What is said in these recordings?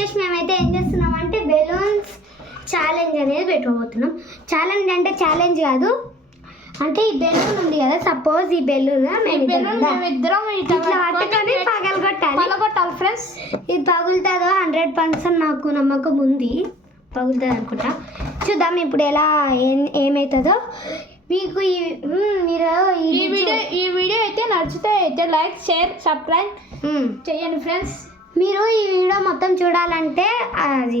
వచ్చేసి మేమైతే ఏం చేస్తున్నాం అంటే బెలూన్స్ ఛాలెంజ్ అనేది పెట్టుకోబోతున్నాం. ఛాలెంజ్ అంటే ఛాలెంజ్ కాదు, అంటే ఈ బెలూన్ ఉంది కదా, సపోజ్ ఈ బెలూన్ మేమిద్దరం ఇట్లా పట్టుకొని పగలగొట్టాలి ఫ్రెండ్స్. ఇది పగులుతుందో 100% నాకు నమ్మకం ఉంది, పగులుతుంది అనుకుంటా. చూద్దాం ఇప్పుడు ఎలా ఏమవుతుందో. మీకు ఈ వీడియో అయితే నచ్చితే అయితే లైక్ షేర్ సబ్స్క్రైబ్ చేయండి ఫ్రెండ్స్. మీరు ఈ వీడియో మొత్తం చూడాలంటే అది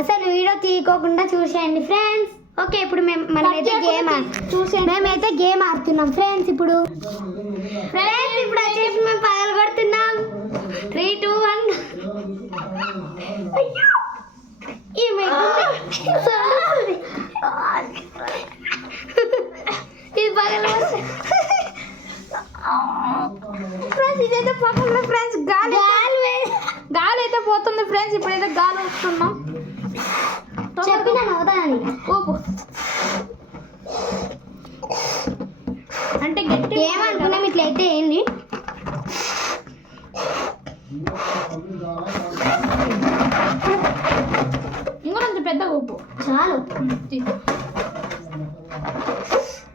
అసలు వీడియో తీయకోకుండా చూసేయండి ఫ్రెండ్స్. ఓకే, ఇప్పుడు మేమైతే మేమైతే గేమ్ ఆడుతున్నాం ఫ్రెండ్స్. ఇప్పుడు వచ్చేసి మేము పగలు కొడుతున్నాం. 3, 2, 1. ఇది పగలు ఇదైతే పక్కన ఫ్రెండ్స్ గాలి అయితే పోతుంది ఫ్రెండ్స్. ఇప్పుడైతే గాలి వస్తున్నాం. చెప్పినా అవుతానని ఊపు అంటే గట్టి ఏమనుకున్నాం. ఇట్లయితే ఏంది ఇంకొంచెం పెద్ద ఊపు చాలు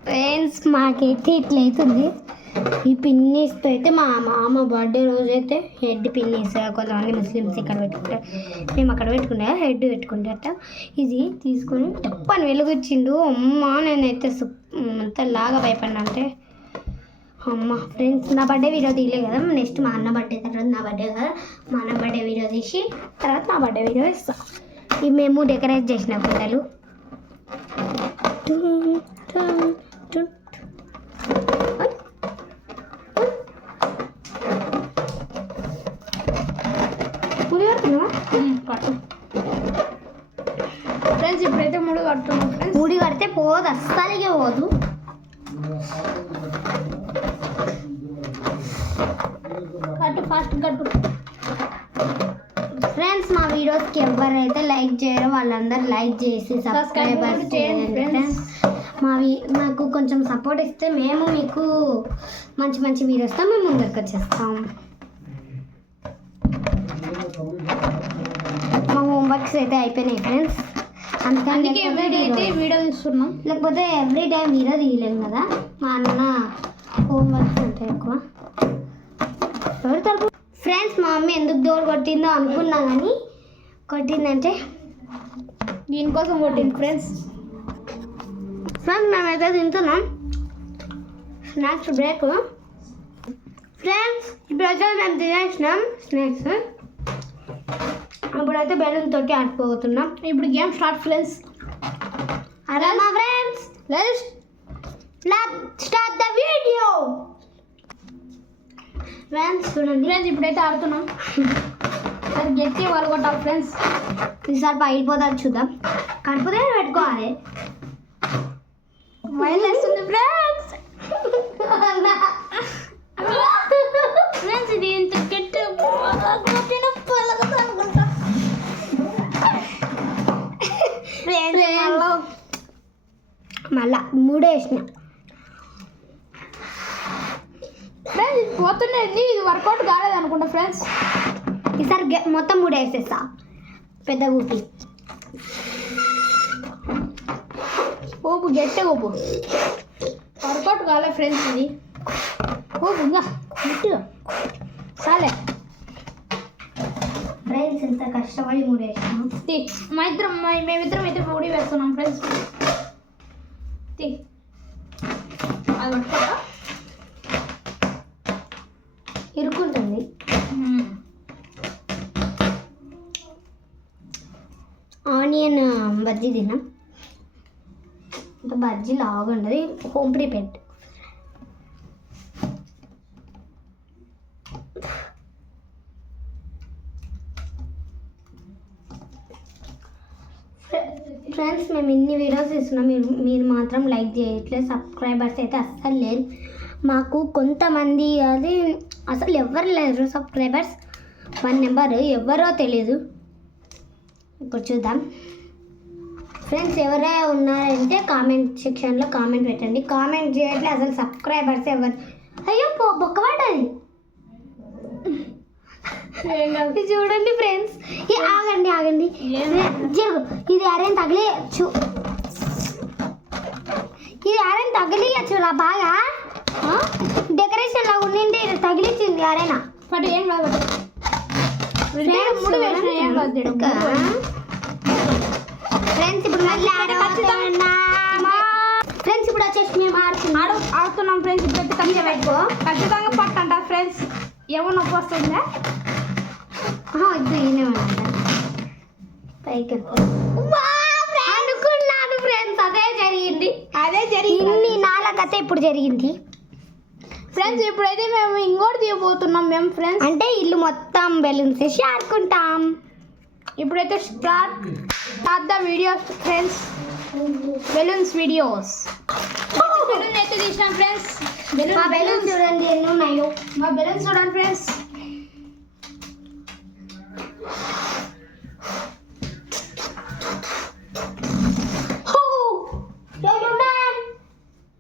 ఫ్రెండ్స్. మాకైతే ఇట్లయితుంది. ఈ పిన్నీస్తో అయితే మా మామ బర్త్డే రోజు అయితే హెడ్ పిన్నీస్, కొంతమంది ముస్లిమ్స్ ఇక్కడ పెట్టుకుంటారు, మేము అక్కడ పెట్టుకుంటే హెడ్ పెట్టుకుంటారట. ఇది తీసుకొని తప్పని వెలుగొచ్చిండు. అమ్మ నేనైతే అంత లాగా భయపడినా అంటే అమ్మ. ఫ్రెండ్స్ నా బర్త్డే వీడియో తీయలే కదా, నెక్స్ట్ మా అన్న బర్త్డే తర్వాత నా బర్త్డే కదా, మా అన్న బర్త్డే వీడియో తీసి తర్వాత నా బర్త్డే వీడియో ఇస్తాం. ఇవి మేము డెకరేట్ చేసిన పిల్లలు. ఫ్రెండ్స్ ఇప్పుడైతే ముడి కడుతున్నాం ఫ్రెండ్స్. ముడి కడితే పోదు, అస్సలకే పోదు. కట్టు ఫాస్ట్ కట్టు ఫ్రెండ్స్. మా వీడియోస్కి ఎవరైతే లైక్ చేయరో వాళ్ళందరూ లైక్ చేసి సబ్స్క్రైబర్స్ చేయండి ఫ్రెండ్స్. మాకు కొంచెం సపోర్ట్ ఇస్తే మేము మీకు మంచి మంచి వీడియోస్తో మేము ముందరికి వచ్చేస్తాం. మా హోంవర్క్స్ అయితే అయిపోయినాయి ఫ్రెండ్స్, అందుకే వీడియో తీస్తున్నాం. లేకపోతే ఎవ్రీ టైం వీడియో తీయలేము కదా, మా అన్న హోంవర్క్స్ ఉంటాయి ఎక్కువ. ఫ్రెండ్స్ మా మమ్మీ ఎందుకు డోర్ కొట్టిందో అనుకున్నా, కానీ కొట్టిందంటే దీనికోసం కొట్టింది ఫ్రెండ్స్. ఫ్రెండ్స్ మేమైతే తింటున్నాం స్నాక్స్ బ్రేక్. ఫ్రెండ్స్ ఇప్పుడైతే మేము తినేసినాం స్నాక్స్. ఇప్పుడైతే బెలూన్ తోటి ఆడిపోతున్నాం. ఇప్పుడు గేమ్ స్టార్ట్ ఫ్రెండ్స్. అరే మా friends let's start the video. Friends చూడండి ఫ్రెండ్స్ ఇప్పుడైతే ఆడుతున్నాం. అది గట్టి వాళ్ళు కొట్టాలి ఫ్రెండ్స్. ఈసారి పగిలిపోతుంది చూద్దాం. కడుపుదే పెట్టుకోవాలి. వైల్ వస్తుంది ఫ్రెండ్స్. ఫ్రెండ్స్ ఇది ఇంత గట్టి కొట్టిన పలకదు అనుకుంటా. మళ్ళా 3 వేసిన ఫ్రెండ్స్. పోతున్నాయి, ఇది వర్కౌట్ కాలేదు అనుకుంటా ఫ్రెండ్స్. ఈసారి మొత్తం 3 వేసేస్తా పెద్ద ఊపి. ఊపు గట్టిగా ఊపు. వర్కౌట్ కాలేదు ఫ్రెండ్స్. ఇది ఊపు ఇంకా గట్టిగా చాలే ఫ్రెండ్స్. ఎంత కష్టపడి 3 వేసినాం. మేమిద్దరం అయితే 3 వేస్తున్నాం ఫ్రెండ్స్. అది పట్టుకోరా ఇరుక్కుంటుంది. ఆనియన్ బజ్జీ తిన్నాం. ఇంకా బజ్జీ లాగా ఉండదు, హోమ్ ప్రిపేర్డ్. ఫ్రెండ్స్ మేము ఇన్ని వీడియోస్ ఇస్తున్నాం, మీరు మాత్రం లైక్ చేయట్లేదు. సబ్స్క్రైబర్స్ అయితే అస్సలు లేదు మాకు. కొంతమంది అది అసలు ఎవరు లేరు సబ్స్క్రైబర్స్. 1 నెంబర్ ఎవరో తెలీదు. ఇప్పుడు చూద్దాం ఫ్రెండ్స్. ఎవరే ఉన్నారంటే కామెంట్ సెక్షన్లో కామెంట్ పెట్టండి. కామెంట్ చేయట్లేదు అసలు సబ్స్క్రైబర్స్ ఎవరు. అయ్యో బొక్క పడ్డది. ఏం కాదు. ఇది చూడండి ఫ్రెండ్స్. ఆగండి ఆగండి జరుగు. ఇది అరేం తగిలియచ్చు, ఇది అరేం తగిలియచ్చు రా బాగా. డెకరేషన్ లాగా ఉండింది, ఇది తగిలించింది అరేనా. బట్ ఏం కాదు. ముడి వేసిన ఏం కాదు. ఫ్రెండ్స్ ఇప్పుడు ఫ్రెండ్స్ ఇప్పుడు వచ్చేసి మేము ఆడుతున్నాం ఫ్రెండ్స్. ఇప్పుడు పెట్టుకో. ఖచ్చితంగా పట్టంట ఫ్రెండ్స్. ఏమో నొప్పి వస్తుందా? పైకి అనుకున్నాను ఫ్రెండ్స్, అదే జరిగింది. ఇన్ని నాలుగైతే ఇప్పుడు జరిగింది ఫ్రెండ్స్. ఇప్పుడైతే మేము ఇంకోటి తీయబోతున్నాం మేము ఫ్రెండ్స్. అంటే ఇల్లు మొత్తం బెలూన్స్ వేసి ఆడుకుంటాం. ఇప్పుడైతే start the videos friends. Balloons videos balloon అయితే తీసినాం ఫ్రెండ్స్. మా బెలూన్స్ చూడండి ఎన్ని ఉన్నాయో. మా బెలూన్స్ చూడండి ఫ్రెండ్స్.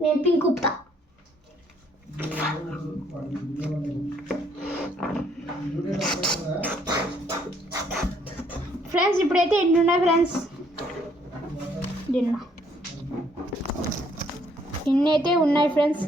నేను పింక్ ఉప్తా. ఫ్రెండ్స్ ఇప్పుడైతే ఎన్ని ఉన్నాయి ఫ్రెండ్స్? ఇన్ని అయితే ఉన్నాయి ఫ్రెండ్స్.